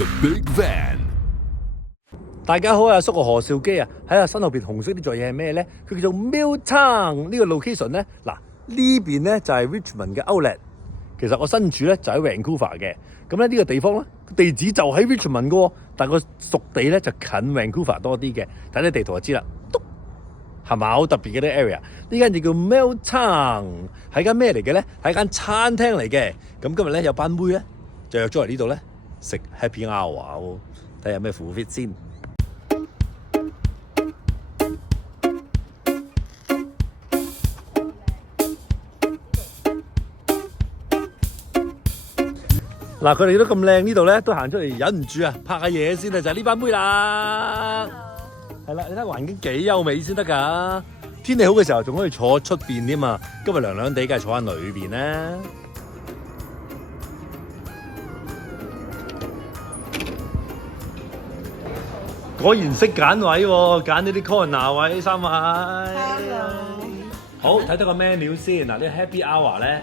The Big Van。大家好啊，阿叔個何兆基啊，喺阿身後邊紅色呢座嘢係咩咧？佢叫做 Milltown 呢個 location 咧，嗱呢邊咧就係 Richmond 嘅 Outlet。其實我身處咧就喺 Vancouver 嘅，咁咧呢個地方咧地址就喺 Richmond 嘅喎，但係個屬地咧就近 Vancouver 多啲嘅。睇啲地圖就知啦，係咪好特別嘅啲 area？ 呢間就叫 Milltown， 係間咩嚟嘅咧？係間餐廳嚟嘅。咁今日咧有班妹咧就約咗嚟呢度咧食 Happy Hour 喎，睇下有咩 full fit 先。嗱，佢哋都咁靚，呢度咧都行出嚟忍唔住啊，拍下嘢先啊，就係呢班妹啦。係啦，你睇環境幾優美先得㗎。天氣好嘅時候仲可以坐出邊添嘛，今日涼涼地，梗係坐喺裏邊啦。果然識揀位喎，揀呢啲 corner 位三位。Hello。好，睇得個 menu 先。嗱，呢個 Happy Hour 咧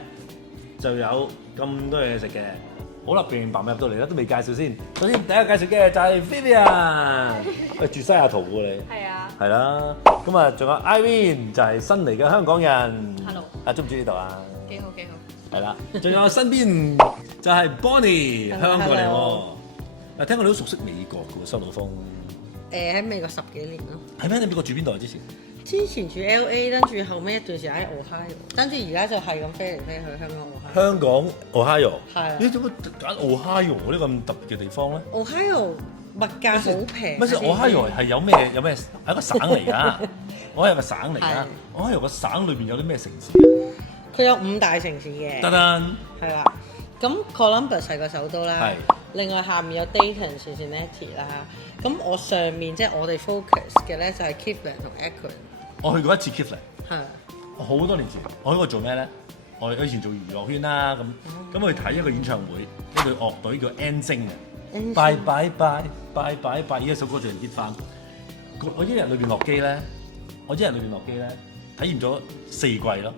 就有咁多嘢食嘅。好啦，明白入到嚟啦，都未介紹先。首先第一個介紹嘅就係 Vivian， 喂，住西雅圖喎你。係啊。係啦，咁啊仲有 Irene 就係新嚟嘅香港人。Hello。啊，中唔中意呢度啊？幾好幾好。係啦，仲有身邊就係 Bonnie 香港嚟喎。嗱，聽講你好熟悉美國嘅喎，收到風。喺美國10幾年咯。係咩？你美國住邊度啊？之前？之前住 LA， 跟住後尾一段時間喺 Ohio， 跟住而家就係咁飛嚟飛去香港 Ohio。香港 Ohio。係。你點解揀 Ohio 呢個咁特別嘅地方咧 ？Ohio 物價好平。乜先 ？Ohio 係有咩係一個省嚟㗎？Ohio 個省嚟㗎。Ohio 個省裏邊有啲咩城市？佢有5大城市嘅。得得。係啦。咁 Columbus 係個首都啦。係。另外下面有 Dayton、Cincinnati 啦。咁我上面即係我哋 focus 嘅咧就係 Cleveland 同 Akron。我去過一次 Cleveland， 係我好多年前，我去過做咩咧？我以前做娛樂圈啦，咁去睇一個演唱會，一隊樂隊叫 NSYNC 嘅，Bye Bye Bye Bye Bye Bye， 呢一首歌最近 hit 翻。我一日裏邊落機咧，體驗咗4季咯。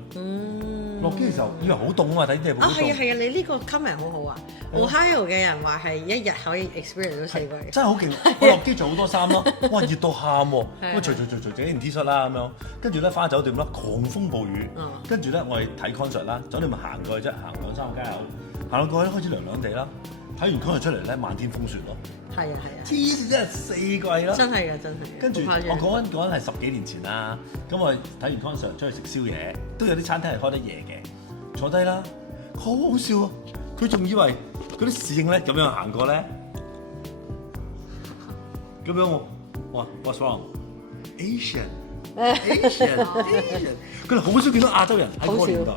落機嘅時候以為好凍啊嘛，睇啲嘢好凍。係啊係啊，你呢個 comment 好好啊！Ohio 嘅人話係一日可以 experience 到4季，真係好勁！我落機著好多衫咯，哇熱到喊喎！咁除整件 T 恤啦咁樣，跟住咧翻酒店啦，狂風暴雨，跟住咧我哋睇 concert 啦，酒店咪行過去啫，行2-3個街口，行到過去咧開始涼涼地啦，睇完 concert 出嚟咧漫天風雪咯。係啊！黐線真係4季咯，真係嘅真係。跟住我講緊係10幾年前啦，咁我睇完 concert 出去食宵夜，都有啲餐廳係開得夜嘅，坐低啦，好好笑啊！佢仲以為嗰啲侍應咧咁樣行過咧，咁樣我哇 what's wrong Asian， 佢哋好少見到亞洲人喺嗰個年代，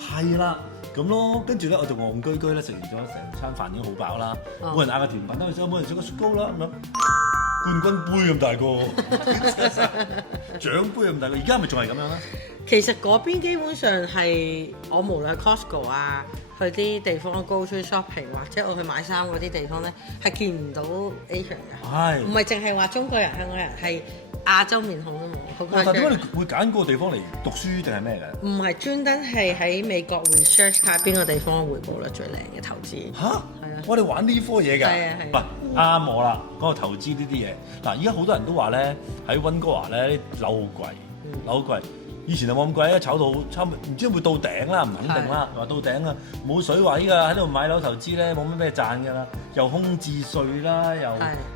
係啦。咁咯，跟住咧我就戇居居咧食完咗成餐飯已經好飽啦，冇人嗌個甜品啦，冇人食個雪糕啦咁樣，冠軍杯咁大個，獎杯咁大個，而家係咪仲係咁樣咧？其實嗰邊基本上係我無論 Costco 啊，去啲地方 grocery shopping 或者我去買衫嗰啲地方咧，係見唔到 Asian 嘅，係唔係淨係話中國人、香港人係？亞洲面孔都冇，好誇張。但點解你會揀嗰個地方嚟讀書定係咩嘅？唔係專登係喺美國 research 睇下邊個地方回報率最靚嘅投資。嚇！係啊！我哋玩呢科嘢㗎。係啊係。唔係啱我啦，嗰個投資呢啲嘢。嗱，而家好多人都話咧，喺溫哥華咧啲樓好貴，樓好貴。以前就冇咁貴啊，炒到差唔知會到頂啦，唔肯定啦。話到頂啊，冇水位㗎，喺度買樓投資咧冇咩賺㗎啦，又空置稅啦，又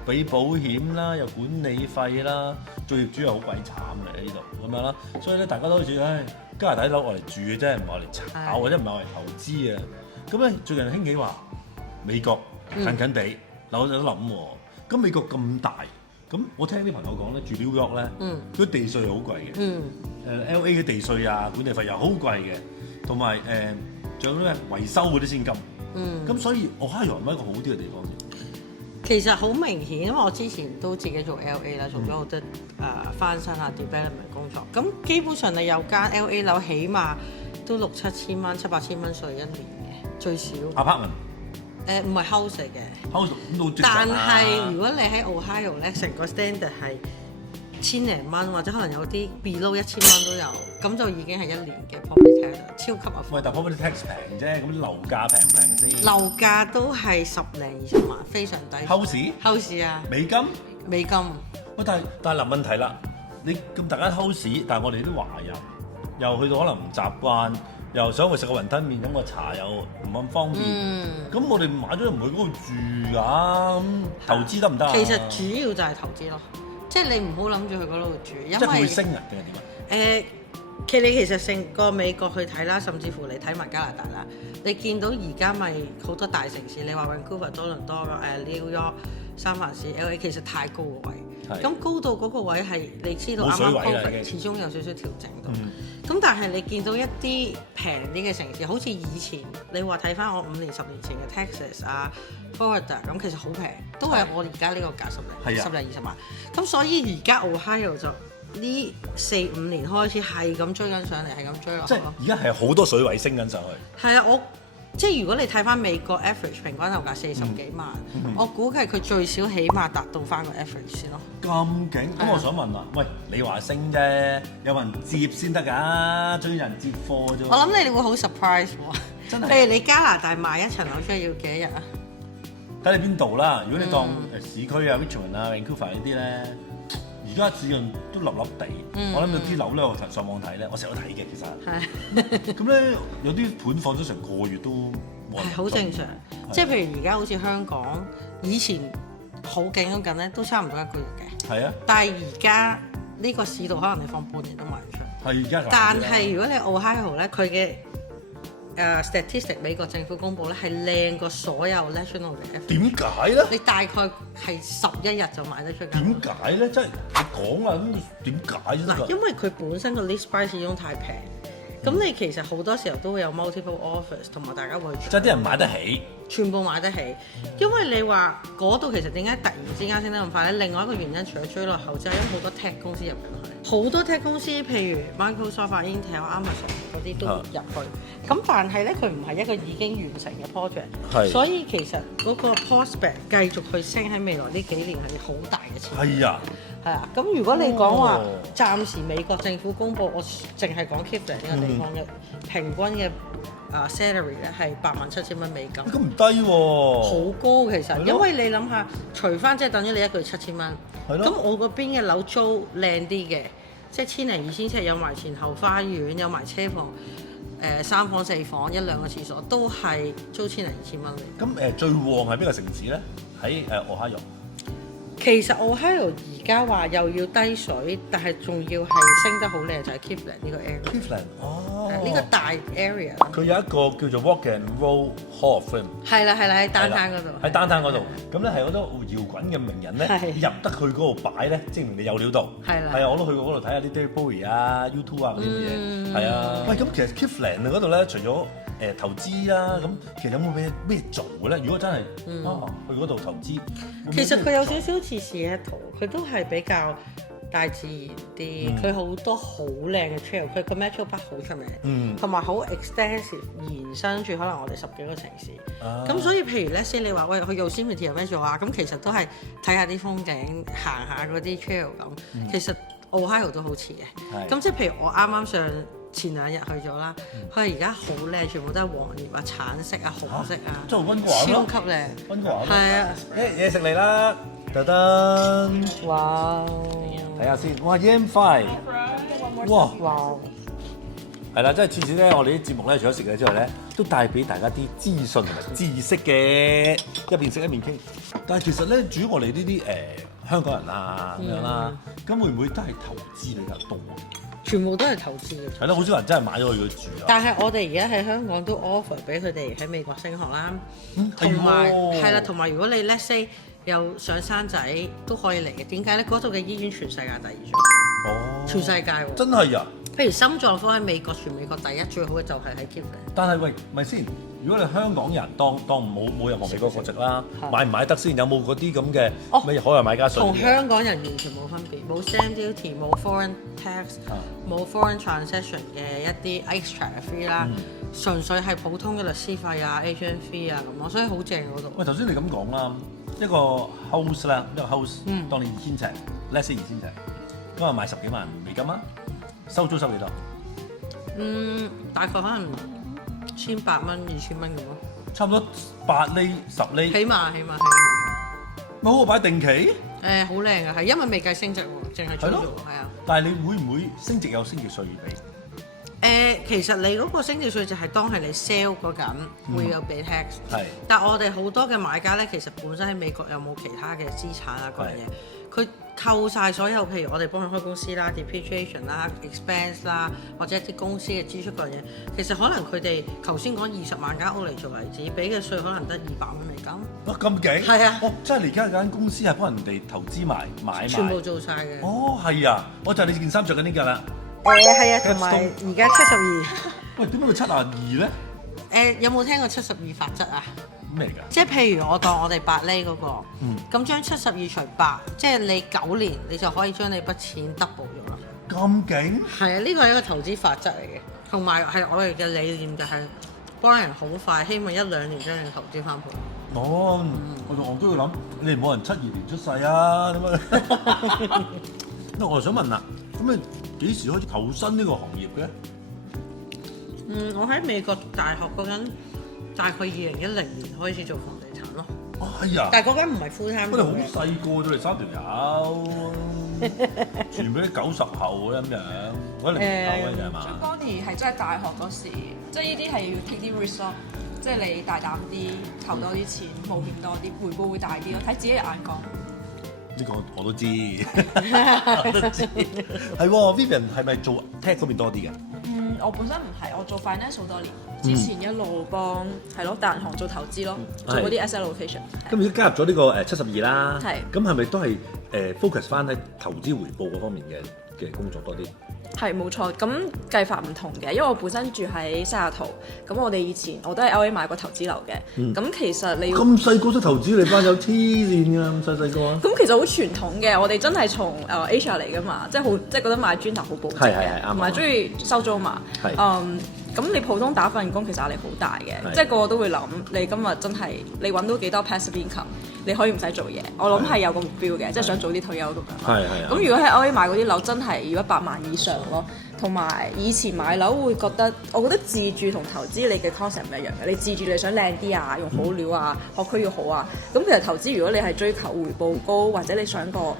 俾保險啦，又管理費啦，做業主又好鬼慘嘅呢度咁樣啦。所以咧，大家都好似加拿大樓我嚟住嘅啫，唔係我嚟炒或者唔係我嚟投資啊。咁咧最近興起話美國近近地樓有得諗喎，咁美國咁大。咁我聽啲朋友講咧，住 New York 咧，佢地稅係好貴嘅。LA 嘅地稅啊，管理費又好貴嘅，同埋仲有咩維修嗰啲先金。咁所以Ohio係咪一個好啲嘅地方先？其實好明顯，因為我之前都自己做 LA 啦，做咗好多翻新啊 development 工作。咁基本上你有間 LA 樓，起碼都6-7千蚊、7-8千蚊稅一年嘅最少。Apartment。唔係 house 嚟嘅， house 但係如果你喺 Ohio 咧，成個 standard 係千零蚊，或者可能有啲 below 1000蚊都有，咁就已經係1年嘅 property tax 超級啊！喂，但 property tax 平啫，咁樓價平唔平先？樓價都係10零20萬，非常低。house 啊，美金。喂，但係嗱問題啦，你咁大間 house，但係我哋啲華人又去到可能唔習慣，又想去食個雲吞麵，咁個茶又唔咁方便，咁我哋買咗又唔去嗰度住㗎，咁投資得唔得啊？其實主要就係投資咯，即係你唔好諗住去嗰度住，因為即係佢會升啊定係點啊？其實成個美國去睇啦，甚至乎你睇埋加拿大啦，你見到而家咪好多大城市，你話 Vancouver、多倫多、New York、三藩市、LA， 其實太高個位，咁高到嗰個位係你知道啱啱 COVID 始終有少少調整到，咁但係你見到一啲平啲嘅城市，好似以前你話睇翻我5年10年前嘅 Texas 啊、Florida 咁，其實好平，都係我而家呢個價10零20萬，咁所以而家 Ohio 就呢4-5年開始係咁追緊上嚟，係咁追落去。即係而家係好多水位升緊上去。係啊，即係如果你睇翻美國 average 平均樓價40幾萬，我估計佢最少起碼達到翻個 average 先咯。咁勁？咁我想問啦，喂，你話升啫，有人接先得㗎，追人接貨啫。我諗你哋會好 surprise 喎。真係。譬如你加拿大賣一層樓出去要幾多日啊？睇你邊度啦。如果你當市區啊、Richmond 啊、Vancouver 呢啲咧。而家市場都立立地，我諗有啲樓咧，我上網睇咧，我成日都睇嘅其實。咁咧有啲盤放咗成個月都係好正常，即係譬如而家好似香港，以前好勁嗰陣咧，都差唔多1個月嘅。係啊。但係而家呢個市道可能你放半年都賣唔出。係而家。但係如果你 Ohio 咧，佢嘅statistic 美國政府公佈咧係靚過所有 national 嘅 average。點解咧？你大概係11日就賣得出㗎。點解咧？即係你講啊，咁點解啫？嗱，因為佢本身個 list price 始終太平，咁你其實好多時候都會有 multiple offers， 同埋大家會即係啲人買得起，全部買得起。因為你話嗰度其實點解突然之間升得咁快咧？另外一個原因除咗追落後之外，因為好多 tech 公司入緊去，好多 tech 公司譬如 Microsoft、Intel、Amazon 嗰啲都入去。咁但係咧，佢唔係一個已經完成嘅 project， 所以其實嗰個 prospect 繼續去升喺未來呢幾年係好大嘅錢。係啊，係啊。咁如果你講話暫時美國政府公佈，我淨係講 Cleveland 呢個地方嘅平均嘅salary 咧係87,000蚊美金。咁唔低喎。好高其實，因為你諗下，除翻即係等於你一個月7,000蚊。係咯。咁我嗰邊嘅樓租靚啲嘅，即係1000零2000尺，有埋前後花園，有埋車房。3房4房1-2個廁所都係租1000零2000蚊嚟。咁最旺係邊個城市咧？喺Ohio。其實 Ohio 而家話又要低水，但係仲要係升得好靚，就係 Cleveland 呢個 area。Cleveland 呢個大 area。佢有一個叫做 Walk and Roll Hall of Fame。係啦，喺downtown嗰度。喺downtown嗰度，咁咧係好多搖滾嘅名人咧入得去嗰度擺咧，證明你有料到。係啦。係啊，我都去過嗰度睇下啲 David Bowie 啊、U2 啊嗰啲咁嘅嘢。係啊。喂，咁其實 Cleveland 嗰度咧，除咗投資啦，咁其實有冇咩做嘅咧？如果真係去嗰度投資，其實佢有少少似 Seattle，佢都係比較大自然啲，佢好多好靚嘅 trail，佢個 Metro Park 好出名，同埋好 extensive 延伸住可能我哋10幾個城市。咁所以譬如咧先你話喂去 Yosemite 有咩做啊？咁其實都係睇下啲風景，行下嗰啲 trail 咁。其實 Ohio 都好似嘅。咁即係譬如我啱啱前2日去咗啦，佢而家好靚，全部都係黃葉啊、橙色啊、紅色啊，即係溫哥華超級靚。溫哥華係啊，嘢食嚟啦，特登。哇！睇下先，哇 Yam5，哇！係啦，即係次次咧，我哋啲節目咧，除咗食嘅之外咧，都帶俾大家啲資訊同埋知識嘅，一邊食一邊傾。但係其實咧，主要我哋呢啲香港人啊咁樣啦，咁會唔會都係投資比較多？全部都係投資嘅。係咯，好少人真係買咗去住啊。但係我哋而家喺香港都 offer 俾佢哋喺美國升學啦，同埋係啦，同埋如果你 let's say 有想生仔都可以嚟嘅。點解咧？嗰度嘅醫院全世界第2最，全世界喎。真係啊！譬如心臟科喺美國，全美國第1最好嘅就係喺 Cleveland。但係喂，咪先，如果你香港人當冇任何美國國籍啦，買唔買得先？有冇嗰啲咁嘅咩海外買家稅？同香港人完全冇分別，冇 stamp duty， 冇 foreign tax， 冇 foreign transaction 嘅一啲 extra fee 啦，純粹係普通嘅律師費啊、agent fee 啊咁咯，所以好正嗰度。喂，頭先你咁講啦，一個 house 啦，一個 house 當你2000尺，let's say 2000尺。咁今日買10幾萬美金啊，收租收幾多？大概可能1,800蚊、2,000蚊咁咯。差唔多8厘、10厘。起碼。咪好過擺定期？好靚啊，係因為未計升值喎，淨係租咗，係啊。但係你會唔會升值有升值稅俾？其實你嗰個升值稅就係當係你 sell 嗰陣會有俾 tax。係。但係我哋好多嘅買家咧，其實本身喺美國有冇其他嘅資產啊嗰樣嘢，佢扣晒所有，譬如我哋幫佢開公司啦、depreciation 啦、expense 啦，或者一啲公司嘅支出嗰樣嘢，其實可能佢哋頭先講20萬間屋嚟做例子，俾嘅稅可能得200蚊美金。哇咁勁！係啊！即係你而家有間公司係幫人哋投資買賣，全部做晒嘅。哦，係啊！我就係你件衫着緊呢架啦。係啊，同埋而家72。喂，點解會72咧？有冇聽過72法則啊？咩嚟㗎？即係譬如我當我哋8厘嗰個，咁將72除8，即係你9年你就可以將你筆錢 double 咗啦。咁勁？係啊，呢個係一個投資法則嚟嘅，同埋係我哋嘅理念就係幫人好快，希望1-2年將你投資翻倍。我仲戇居要諗，你冇人72年出世啊？點啊？咁我想問啦，咁你幾時開始投身呢個行業嘅？我喺美國讀大學嗰陣，大概2010年開始做房地產咯。哦，係啊！但係嗰間唔係 full time。我哋好細個啫，你3條友，全部啲90後咁樣，我哋0後嘅係嘛？咁 Bonnie 係真係大學嗰時，即係呢啲係要 take 啲 risk 咯，即係你大膽啲，投多啲錢，冒險多啲，回報會大啲咯，睇自己嘅眼光。呢個我都知，我都知。係喎 ，Vivian 係咪做 tech 嗰邊多啲嘅？我本身唔係，我做 finance 好多年，之前一路幫係咯大銀行做投資咯，做嗰啲 asset allocation。咁而家加入咗呢個72啦，係。咁係咪都係focus 翻喺投資回報嗰方面嘅工作多啲？係冇錯，咁計法唔同嘅，因為我本身住喺西雅圖，咁我哋以前我都喺 LA 買過投資樓嘅，咁其實你要咁細個識投資，你班友黐線㗎，咁細個啊！咁其實好傳統嘅，我哋真係從Asia 嚟㗎嘛，即係好即係覺得買磚頭好保值嘅，同埋中意收租嘛，咁你普通打份工其實壓力好大嘅，即係個個都會諗你今日真係你揾到幾多 passive income，你可以唔使做嘢，我諗係有個目標嘅，即係想早啲退休咁樣。咁如果喺 LA 買嗰啲樓真係要100萬以上咯，同埋以前買樓會覺得，我覺得自住同投資你嘅 concept 唔一樣嘅，你自住你想靚啲啊，用好料啊，學區要好啊，咁其實投資如果你係追求回報高，或者你想個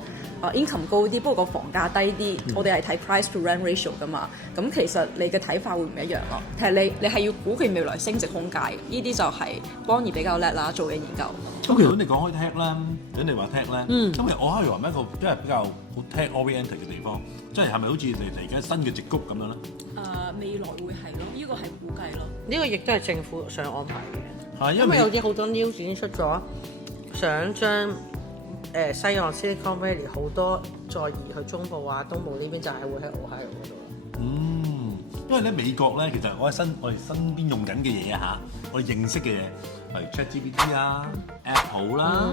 income 高啲，不過個房價低啲，我哋係睇 price to rent ratio 噶嘛，咁其實你嘅睇法會唔一樣咯。其實你係要估佢未來升值空間，呢啲就係Bonnie比較叻啦，做嘅研究。咁其實你講開 tech 咧，如果你話 tech 咧，因為我可以話一個即係比較好 tech oriented 嘅地方，即係係咪好似嚟緊新嘅矽谷咁樣咧？未來會係咯，呢個係估計咯。呢個亦都係政府想安排嘅。係因為有啲好多 news 已經出咗，想將西岸 Silicon Valley 好多再移去中部啊、東部呢邊，就係會喺 Ohio 嗰度。因為咧美國咧，其實我哋身邊用緊嘅嘢啊嚇，我哋認識嘅嘢，例如 ChatGPT 啊、Apple 啦，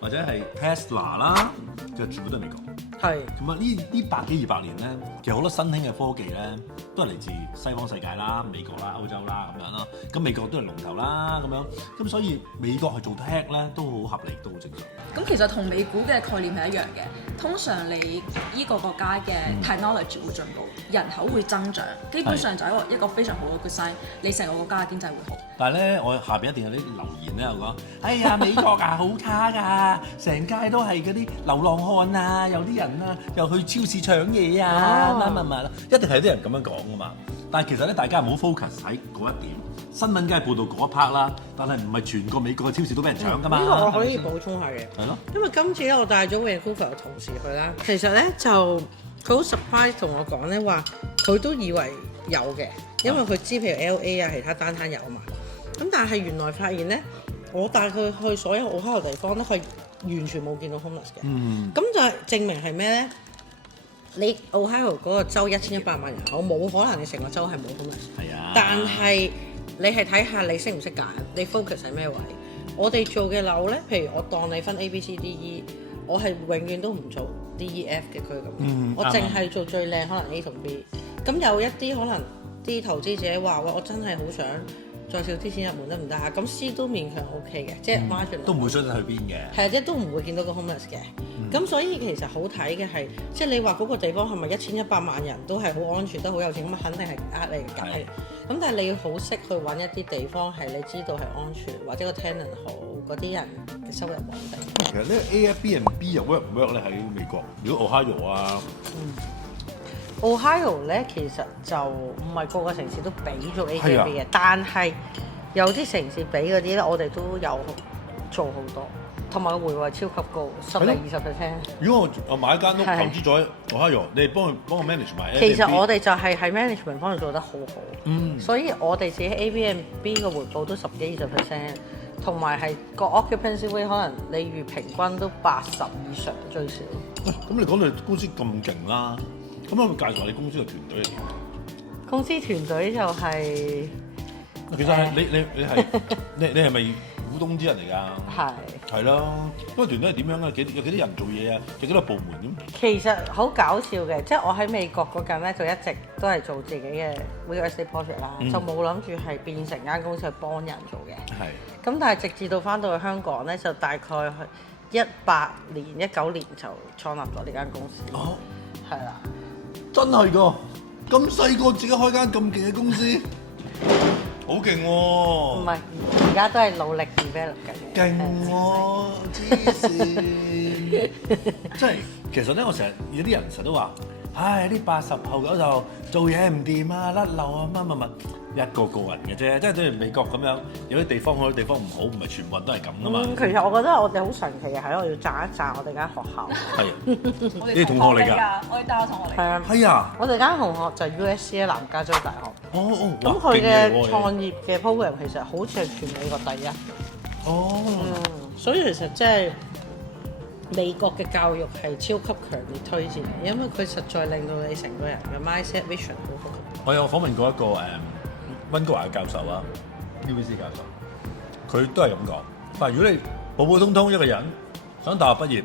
或者係 Tesla 啦，其實全部都係美國。係。咁啊，呢百幾200年咧，其實好多新興嘅科技咧，都係嚟自西方世界啦、美國啦、歐洲啦咁樣咯。咁美國都係龍頭啦咁樣，咁所以美國係做 tech 咧都好合理，都好正常。咁其實同美股嘅概念係一樣嘅。通常你依個國家嘅 technology 會進步，人口會增長，基本上就係一個非常好嘅 good sign，你成個國家嘅經濟會好。但係咧，我下邊一定有啲留言咧，我講：哎呀，美國啊，好差㗎，成街都係嗰啲流浪漢啊，有啲人啊，又去超市搶嘢啊，乜，一定係啲人咁樣講㗎嘛。但係其實咧，大家唔好 focus 喺嗰一點。新聞梗係報導嗰一 part 啦，但係唔係全個美國嘅超市都俾人搶㗎嘛？呢個我可以補充下嘅。係咯。因為今次咧，我帶咗 Vancouver 嘅同事去啦，其實咧就佢好 surprise 同我講咧話，佢都以為有嘅，因為佢知譬如 LA 啊其他單攤有嘛。咁但係原來發現咧，我帶佢去所有 Ohio 地方咧，佢完全冇見到 homeless 嘅。咁就係證明係咩咧？你 Ohio 嗰個州1100萬人口，冇可能你成個州係冇 homeless。係啊。但係你係睇下你識唔識揀，你 focus 喺咩位？我哋做嘅樓咧，譬如我當你分 A、B、C、D、E， 我係永遠都唔做 D、E、F 嘅區咁。我淨係做最靚，可能 A 同 B。咁有一啲可能啲投資者話：喂，我真係好想再少啲錢入門得唔得啊？咁 C 都勉強 OK 嘅，即係 margin 都唔會衰得去邊嘅。係啊，即係都唔會見到個 homeless 嘅。咁所以其實好睇嘅係，即係你話嗰個地方係咪1100萬人都係好安全、都好有錢咁啊？肯定係呃你嘅，梗係。咁但係你要好識去揾一啲地方係你知道係安全，或者個 tenant 好，嗰啲人嘅收入穩定。其實呢 Airbnb 又 work 唔 work 咧？喺美國，如果 Ohio 啊，Ohio 咧其實就唔係個個城市都俾咗 Airbnb 嘅，但係有啲城市俾嗰啲咧，我哋都有做好多。同埋個回報超級高，10-20%。如果我買一間屋投資咗Ohio，你哋幫我 manage 埋。其實我哋就係喺 management 方面做得好好，所以我哋自己 Airbnb 嘅回報都10-20%，同埋係個 occupancy rate 可能你預平均都80以上最少。咁你講到公司咁勁啦，咁可唔可以介紹下你公司嘅團隊係點？公司團隊就係其實係你係咪股東之人嚟㗎？係咯，嗰個團隊係點樣啊？有幾多人做嘢啊？有幾多部門咁？其實好搞笑嘅，即係我喺美國嗰陣咧，就一直都係做自己嘅 real estate project 啦，就冇諗住係變成間公司去幫人做嘅。係。咁但係直至到翻到去香港咧，就大概18年、19年就創立咗呢間公司。哦。係啦。真係㗎！咁細個自己開間咁勁嘅公司。好勁喎！唔係，而家都係努力 develop 緊。勁喎，黐線！即係其實咧，我成日有啲人成日都話，唉，啲80後90後做嘢唔掂啊，甩漏啊，乜，一個人嘅啫。即係等於美國咁樣，有啲地方好，有啲地方唔好，唔係全部人都係咁噶嘛。其實我覺得我哋好神奇嘅係咯，我要讚一讚我哋間學校。係，你哋同學嚟㗎？我哋大學同學嚟。係啊。係啊。我哋間同學就係 USC 南加州大學。哦。咁佢嘅創業嘅 program 其實好似係全美國第一。哦。所以其實即係美國嘅教育係超級強烈推薦嘅，因為佢實在令到你成個人嘅 mindset vision 好好。我有訪問過一個溫哥華嘅教授啊 ，UBC 教授，佢都係咁講。但係如果你普普通通一個人想大學畢業，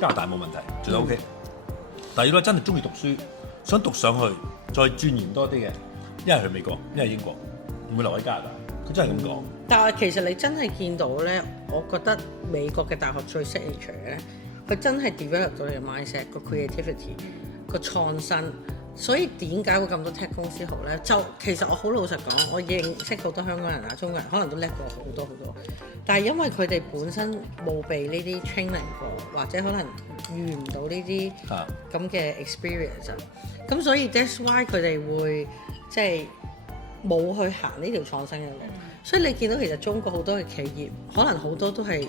加拿大冇問題，絕對 OK。但係如果真係中意讀書，想讀上去，再鑽研多啲嘅，一係去美國，一係英國，唔會留喺加拿大。佢真係咁講。但係其實你真係見到咧，我覺得美國嘅大學最 signature 嘅咧，佢真係 develop 到你嘅 mindset，個 creativity，個創新。所以點解會咁多 tech 公司好咧？就其實我好老實講，我認識好多香港人啊、中國人，可能都叻過好多好多。但係因為佢哋本身冇被呢啲 training 過，或者可能遇唔到呢啲咁嘅 experience，咁所以 that's why 佢哋會即係冇去行呢條創新嘅路。所以你見到其實中國好多嘅企業，可能好多都係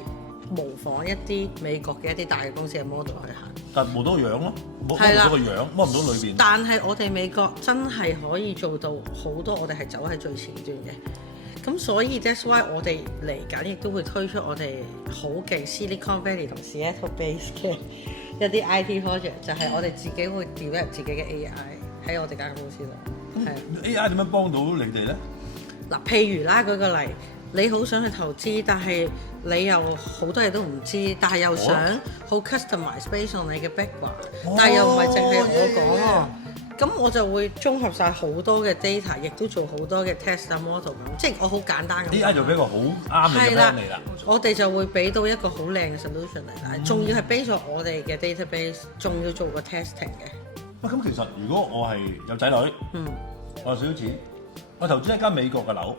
模仿一啲美國嘅一啲大嘅公司嘅 model 去行，但係冇到個樣咯，摸唔到個樣，摸唔到裏邊。但係我哋美國真係可以做到好多，我哋係走喺最前端嘅。咁所以 that's why 我哋嚟緊亦都會推出我哋好勁 Silicon Valley 同 Seattle base 嘅一啲 IT project，就係我哋自己會 develop 自己嘅 AI 喺我哋間公司度。係 AI 點樣幫到你哋咧？嗱，譬如啦，舉個例。你好想去投資，但係你又好多嘢都唔知，但係又想好 customize based on 你嘅 background，但係又唔係淨係我講喎，咁我就會綜合晒好多嘅 data，亦都做好多嘅 test model 咁，即係我好簡單咁。AI 就俾個好啱你嘅 plan 嚟啦。我哋就會俾到一個好靚嘅 solution 嚟啦，仲要係 based on 我哋嘅 database，仲要做個 testing 嘅。喂，咁其實如果我係有仔女，我有少少錢。我投資一間美國嘅樓，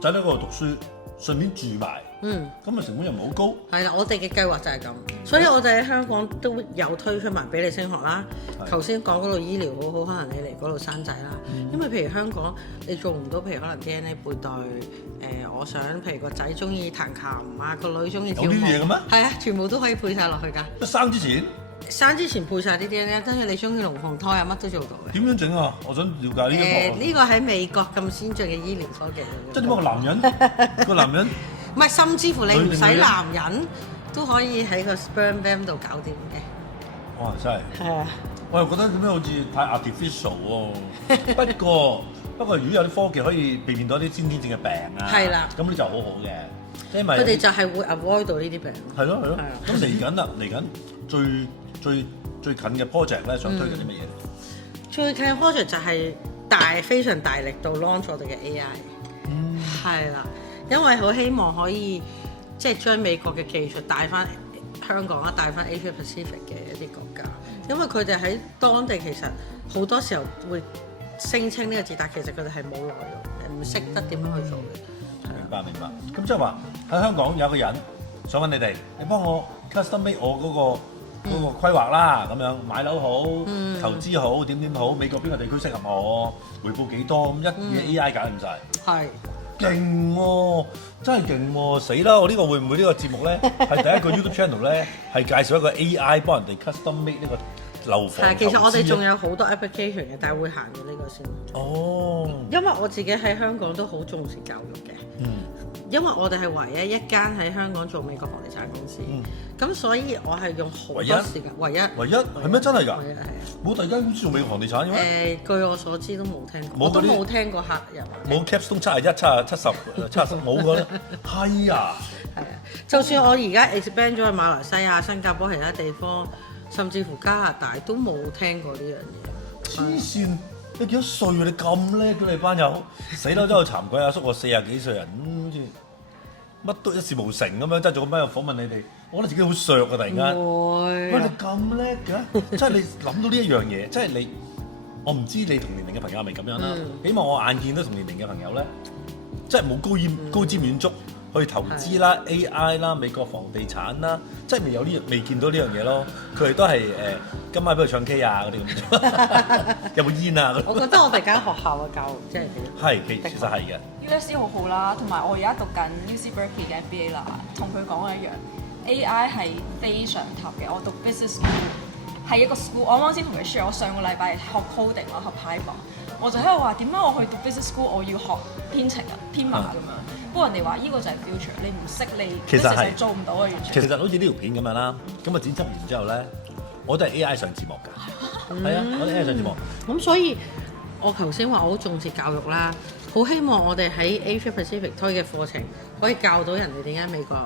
仔女嗰度讀書，順便住埋，咁啊成本又唔係好高。係啦，我哋嘅計劃就係咁，所以我哋喺香港都有推出埋俾你升學啦。頭先講嗰度醫療好好，可能你嚟嗰度生仔啦。因為譬如香港你做唔到，譬如可能 DNA 配對，我想譬如個仔中意彈琴啊，個女中意跳舞，有啲嘢嘅咩？係啊，全部都可以配晒落去㗎。生之前配晒啲 DNA，跟住你中意龍鳳胎啊，乜都做到嘅。點樣整啊？我想了解呢個。呢個喺美國咁先進嘅醫療科技。即係點解個男人唔係，甚至乎你唔使男人都可以喺個 sperm bank 度搞掂嘅。哇！真係。係啊。我又覺得點解好似太 artificial 喎？不過，如果有啲科技可以避免到啲先天性嘅病啊，係啦，咁呢就好好嘅。因為佢哋就係會 avoid 到呢啲病。係咯。咁嚟緊最近嘅 project 咧，想推緊啲乜嘢？最近嘅 project 就係非常大力度 launch 我哋嘅 AI。係啦，因為好希望可以即係將美國嘅技術帶翻香港啦，帶翻 Asia Pacific 嘅一啲國家，因為佢哋喺當地其實好多時候會聲稱呢個字，但其實佢哋係冇內容，唔識得點樣去做嘅。明白。咁即係話喺香港有個人想揾你哋，你幫我 custom make 我嗰個規劃啦，咁樣買樓好，投資好，點好，美國邊個地區適合我，回報幾多，咁一嘢 AI 搞掂晒。係。勁喎，真係勁喎！死啦！我呢個會唔會呢個節目咧係第一個 YouTube channel 咧係介紹一個 AI 幫人哋 custom make 呢個樓房？係，其實我哋仲有好多 application 嘅，但係會行到呢個先。哦。因為我自己喺香港都好重視教育嘅。因為我哋係唯一一間喺香港做美國房地產公司，咁所以我係用好多時間。唯一係咩？真係㗎？唯一係啊！冇第二間公司做美國房地產嘅咩？據我所知都冇聽過，我都冇聽過客人冇 Capstone 71、70、70冇嘅咧。係啊！係啊！就算我而家 expand 咗去馬來西亞、新加坡其他地方，甚至乎加拿大都冇聽過呢樣嘢。黐線！你幾多歲啊？你咁叻嘅你班友，死啦！真係慚愧阿叔，我40幾歲人，好似乜都一事無成咁樣，真係做個咩訪問你哋，我覺得自己好削啊！突然間，喂你咁叻嘅，即係你諗到呢一樣嘢，即係你，我唔知你同年齡嘅朋友係咪咁樣啦。起碼我眼見到同年齡嘅朋友咧，即係冇高瞻遠矚去投資啦、AI 啦、美國房地產啦，即係未見到呢樣嘢咯。佢哋都係今晚俾佢唱 K 啊嗰啲咁，有冇煙啊？我覺得我哋間學校嘅教育真係幾其實係嘅。USC 好好啦，同埋我而家讀緊 UC Berkeley 嘅 MBA 啦，同佢講嘅一樣 AI 係非常 top 嘅。我讀 business school 係一個 school，我啱先同佢 share，我上個禮拜學 coding，我學 Python，我就喺度話點解我去讀 business school 我要學編程啊、編碼咁樣。不過人哋話呢個就係 future， 你唔識你其實係做唔到嘅完全。其實好似呢條片咁樣啦，咁啊剪輯完之後咧，我都係 AI 上字幕㗎。係啊，我哋 AI 上字幕。咁所以我頭先話我好重視教育啦，好希望我哋喺 Asia Pacific 推嘅課程可以教到人哋點解美國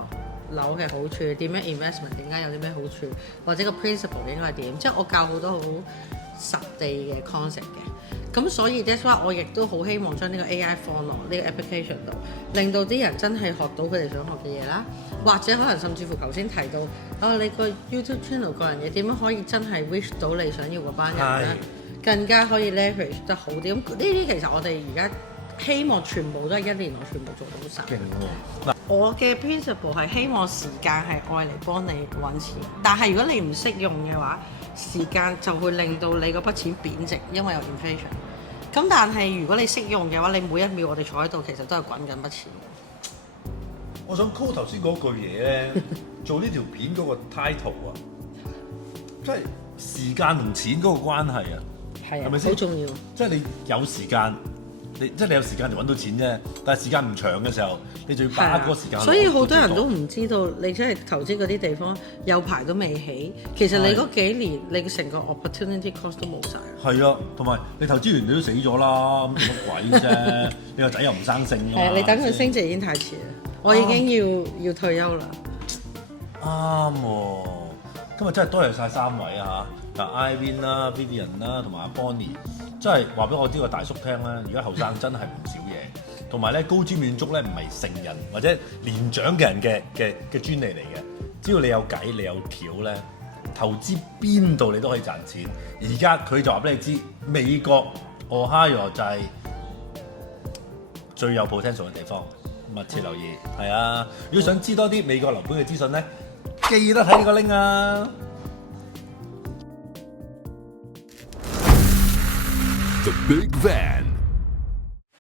樓嘅好處，點樣 investment 點解有啲咩好處，或者個 principle 應該係點。即係我教好多好實地嘅 concept 嘅。咁所以 that's why 我亦都好希望將呢個 AI 放落呢個 application 度，令到啲人真係學到佢哋想學嘅嘢啦，或者可能甚至乎頭先提到你個 YouTube channel 個人嘢點樣可以真係 reach 到你想要嗰班人咧，更加可以 leverage 得好啲。咁呢啲其實我哋而家希望全部都係1年內全部做到晒。勁喎！嗱，我嘅 principle 係希望時間係愛嚟幫你揾錢，但係如果你唔識用嘅話，時間就會令到你嗰筆錢貶值，因為有 inflation。咁但係如果你識用嘅話，你每一秒我哋坐喺度其實都係滾緊筆錢。我想 call 頭先嗰句嘢咧，做呢條片嗰個 title 啊，即係時間同錢嗰個關係啊，係咪先？好重要。即係你有時間。你有時間就揾到錢啫，但係時間唔長嘅時候，你就要把握嗰個時間。所以好多人都唔知道，你真係投資嗰啲地方有排都未起，其實你嗰幾年你成個 opportunity cost 都冇晒。係啊，同埋你投資完你都死咗啦，咁做乜鬼啫？你個仔又唔生性㗎嘛。係你等佢升值已經太遲啦，我已經要退休啦。啱喎，今日真係多謝晒3位啊嚇，嗱 Irene 啦、Vivian 啦同埋阿 Bonnie。真係話俾我呢個大叔聽咧，而家後生真係唔少嘢，同埋咧高瞻遠矚咧唔係成人或者年長嘅人嘅專利嚟嘅。只要你有計，你有橋咧，投資邊度你都可以賺錢。而家佢就話俾你知，美國 Ohio 就係最有 potential 嘅地方，密切留意。係啊，如果想知多啲美國樓盤嘅資訊咧，記得睇呢個 link 啊！The Big Van